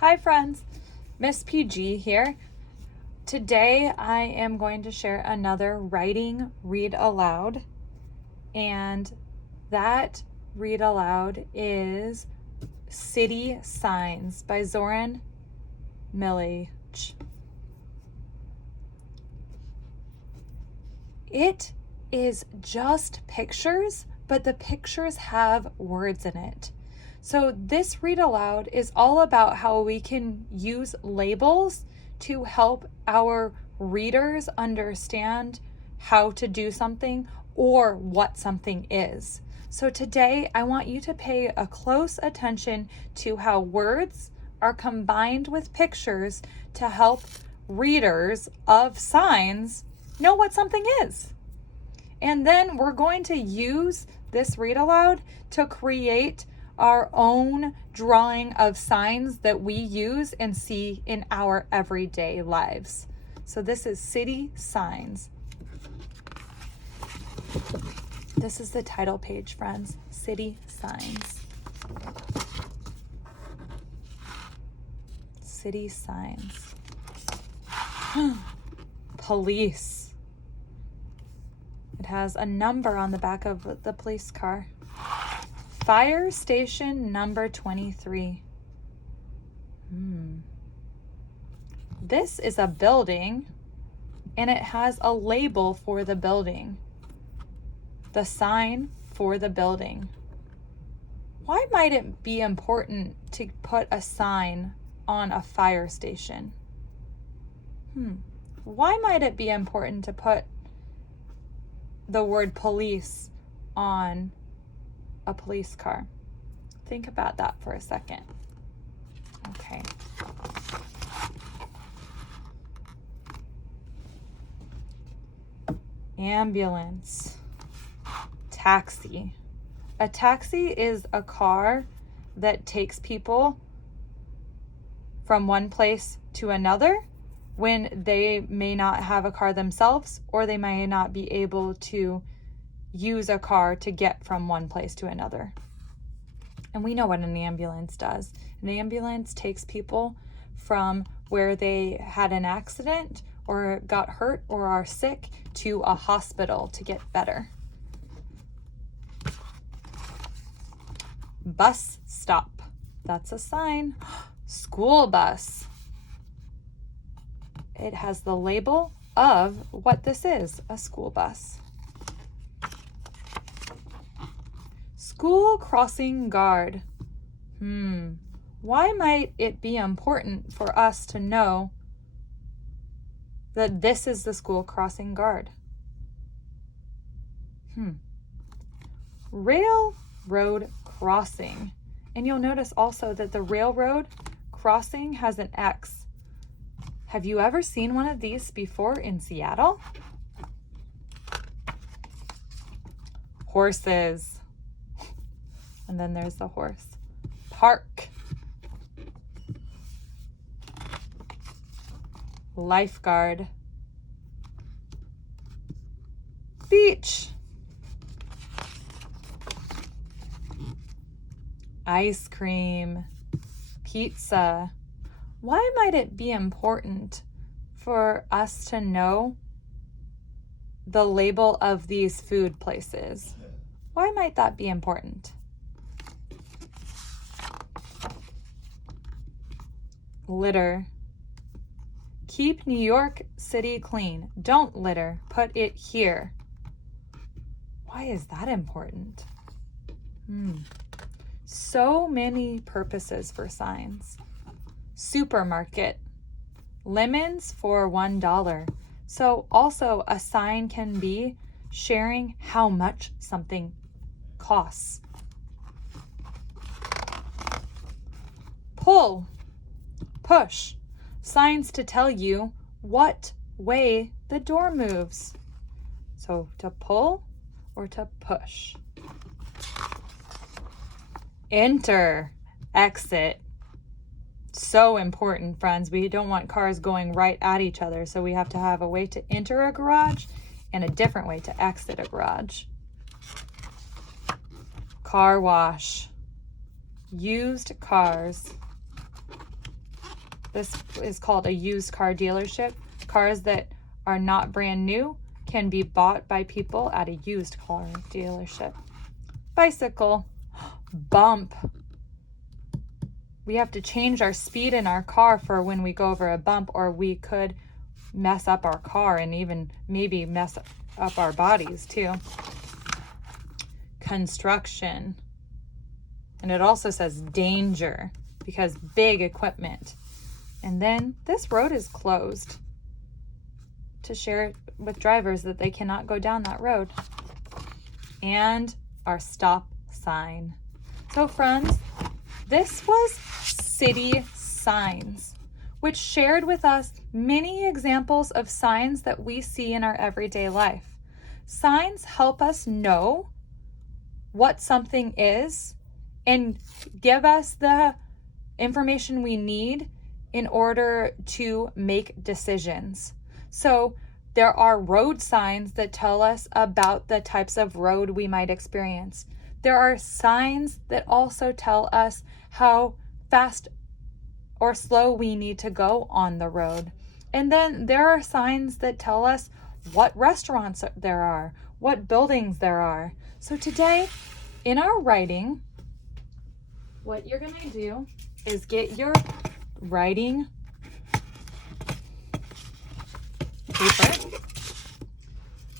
Hi friends, Miss PG here. Today I am going to share another writing read aloud, and that read aloud is City Signs by Zoran Milic. It is just pictures, but the pictures have words in it. So this read aloud is all about how we can use labels to help our readers understand how to do something or what something is. So today I want you to pay a close attention to how words are combined with pictures to help readers of signs know what something is. And then we're going to use this read aloud to create our own drawing of signs that we use and see in our everyday lives. So this is City Signs. This is the title page, friends. City Signs. City Signs. Police. It has a number on the back of the police car. Fire station number 23. This is a building, and it has a label for the building. The sign for the building. Why might it be important to put a sign on a fire station? Why might it be important to put the word police on a police car? Think about that for a second. Okay. Ambulance. Taxi. A taxi is a car that takes people from one place to another when they may not have a car themselves, or they may not be able to use a car to get from one place to another. And we know what an ambulance does. An ambulance takes people from where they had an accident or got hurt or are sick to a hospital to get better. Bus stop. That's a sign. School bus. It has the label of what this is, a school bus. School crossing guard. Why might it be important for us to know that this is the school crossing guard? Railroad crossing. And you'll notice also that the railroad crossing has an X. Have you ever seen one of these before in Seattle? Horses. And then there's the horse. Park. Lifeguard. Beach. Ice cream. Pizza. Why might it be important for us to know the label of these food places? Why might that be important? Litter. Keep New York City clean. Don't litter. Put it here. Why is that important? So many purposes for signs. Supermarket. Lemons for $1. So also a sign can be sharing how much something costs. Pull. Push. Signs to tell you what way the door moves. So to pull or to push. Enter. Exit. So important, friends. We don't want cars going right at each other, so we have to have a way to enter a garage and a different way to exit a garage. Car wash. Used cars. This is called a used car dealership. Cars that are not brand new can be bought by people at a used car dealership. Bicycle. Bump. We have to change our speed in our car for when we go over a bump, or we could mess up our car and even maybe mess up our bodies too. Construction. And it also says danger because big equipment. And then this road is closed to share with drivers that they cannot go down that road. And our stop sign. So friends, this was city signs, which shared with us many examples of signs that we see in our everyday life. Signs help us know what something is and give us the information we need in order to make decisions. So there are road signs that tell us about the types of road we might experience. There are signs that also tell us how fast or slow we need to go on the road. And then there are signs that tell us what restaurants there are, what buildings there are. So today, in our writing, what you're going to do is get your writing paper,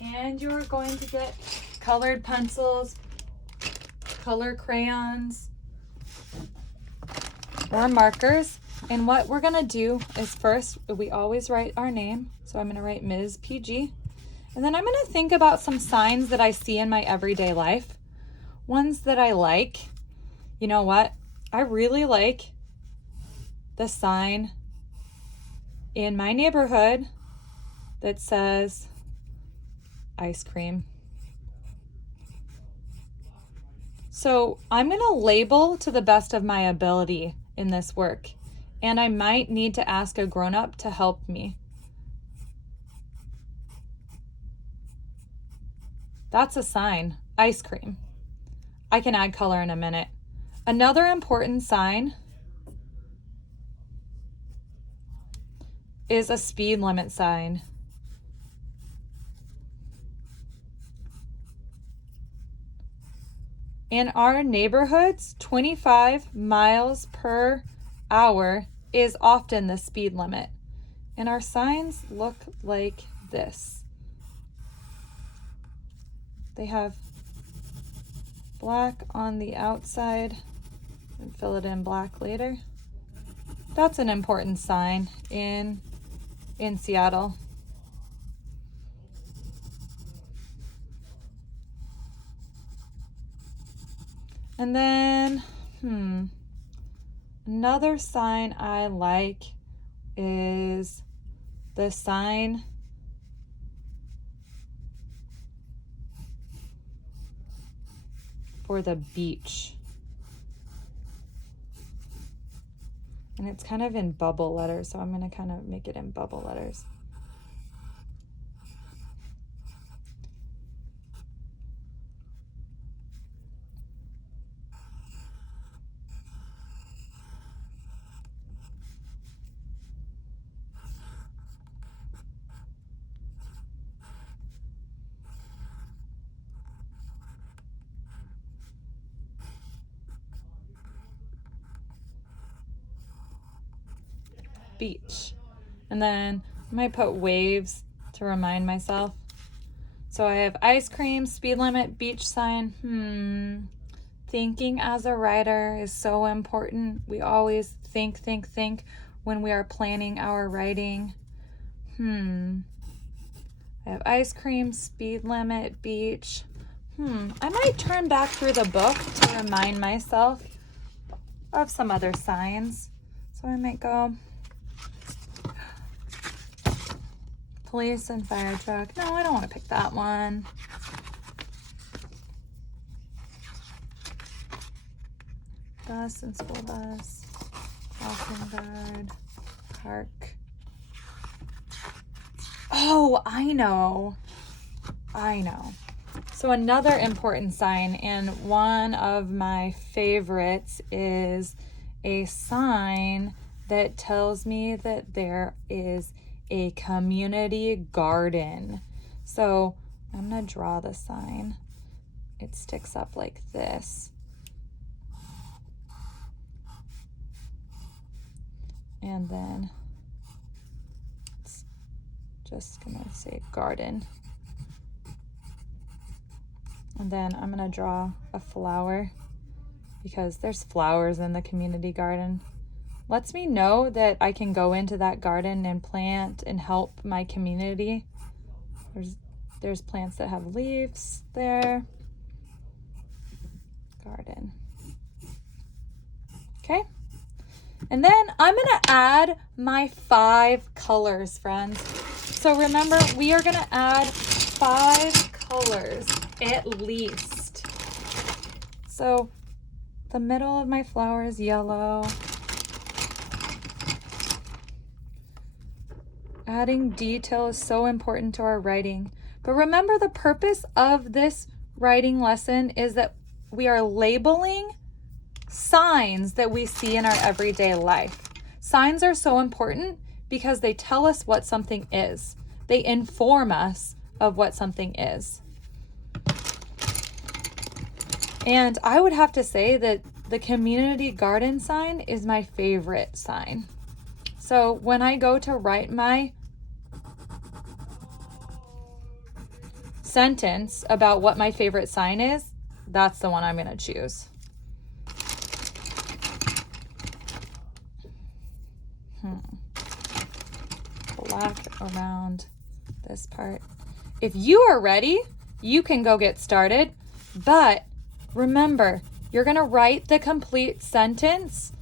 and you're going to get colored pencils, color crayons, or markers. And what we're going to do is first, we always write our name. So I'm going to write Ms. PG. And then I'm going to think about some signs that I see in my everyday life. Ones that I like. You know what? I really like the sign in my neighborhood that says ice cream. So I'm going to label to the best of my ability in this work, and I might need to ask a grown-up to help me. That's a sign, ice cream. I can add color in a minute. Another important sign is a speed limit sign. In our neighborhoods, 25 miles per hour is often the speed limit. And our signs look like this. They have black on the outside, and fill it in black later. That's an important sign in Seattle. And then, another sign I like is the sign for the beach. And it's kind of in bubble letters, so I'm going to kind of make it in bubble letters. Beach. And then I might put waves to remind myself. So I have ice cream, speed limit, beach sign. Thinking as a writer is so important. We always think when we are planning our writing. I have ice cream, speed limit, beach. I might turn back through the book to remind myself of some other signs. So I might go police and fire truck. No, I don't want to pick that one. Bus and school bus. Crossing guard. Park. Oh, I know. So another important sign, and one of my favorites, is a sign that tells me that there is a community garden. So I'm going to draw the sign. It sticks up like this. And then it's just going to say garden. And then I'm going to draw a flower because there's flowers in the community garden. Lets me know that I can go into that garden and plant and help my community. There's plants that have leaves there. Garden. Okay. And then I'm going to add my 5 colors, friends. So remember, we are going to add 5 colors at least. So the middle of my flower is yellow. Adding detail is so important to our writing. But remember, the purpose of this writing lesson is that we are labeling signs that we see in our everyday life. Signs are so important because they tell us what something is. They inform us of what something is. And I would have to say that the community garden sign is my favorite sign. So when I go to write my sentence about what my favorite sign is, that's the one I'm going to choose. Black around this part. If you are ready, you can go get started. But remember, you're going to write the complete sentence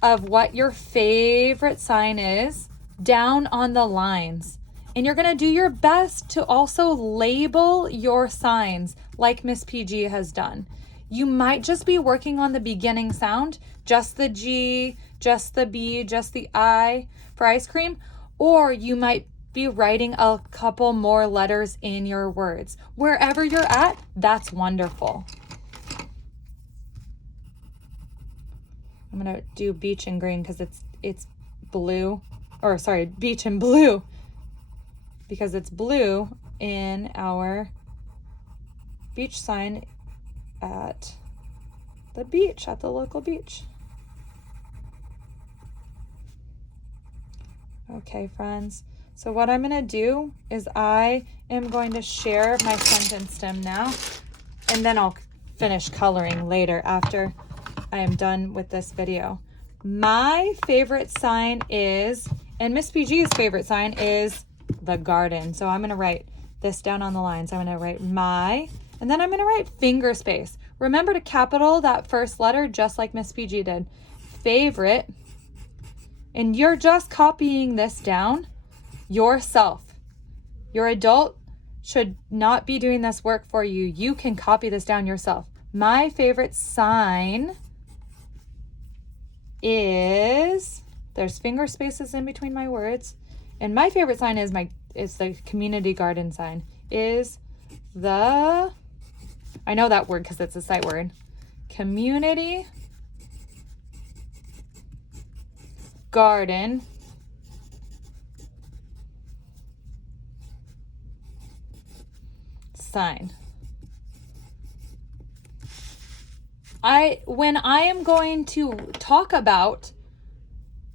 of what your favorite sign is down on the lines. And you're going to do your best to also label your signs like Miss PG has done. You might just be working on the beginning sound, just the G, just the B, just the I for ice cream, or you might be writing a couple more letters in your words. Wherever you're at, that's wonderful. I'm going to do beach and green because it's blue, or sorry, beach and blue, because it's blue in our beach sign at the beach, at the local beach. Okay, friends. So what I'm going to do is I am going to share my sentence stem now, and then I'll finish coloring later after I am done with this video. My favorite sign is, and Miss PG's favorite sign is the garden. So I'm going to write this down on the lines. I'm going to write my, and then I'm going to write finger space. Remember to capital that first letter just like Miss PG did. Favorite. And you're just copying this down yourself. Your adult should not be doing this work for you. You can copy this down yourself. My favorite sign is, there's finger spaces in between my words. And my favorite sign is the community garden sign. Is the, I know that word because it's a sight word. Community garden sign. When I am going to talk about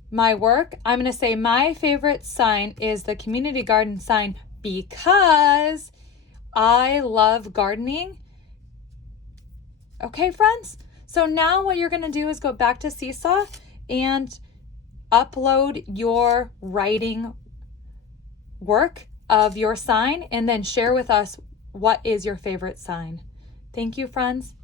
my work, I'm going to say my favorite sign is the community garden sign because I love gardening. Okay, friends? So now what you're going to do is go back to Seesaw and upload your writing work of your sign and then share with us what is your favorite sign. Thank you, friends.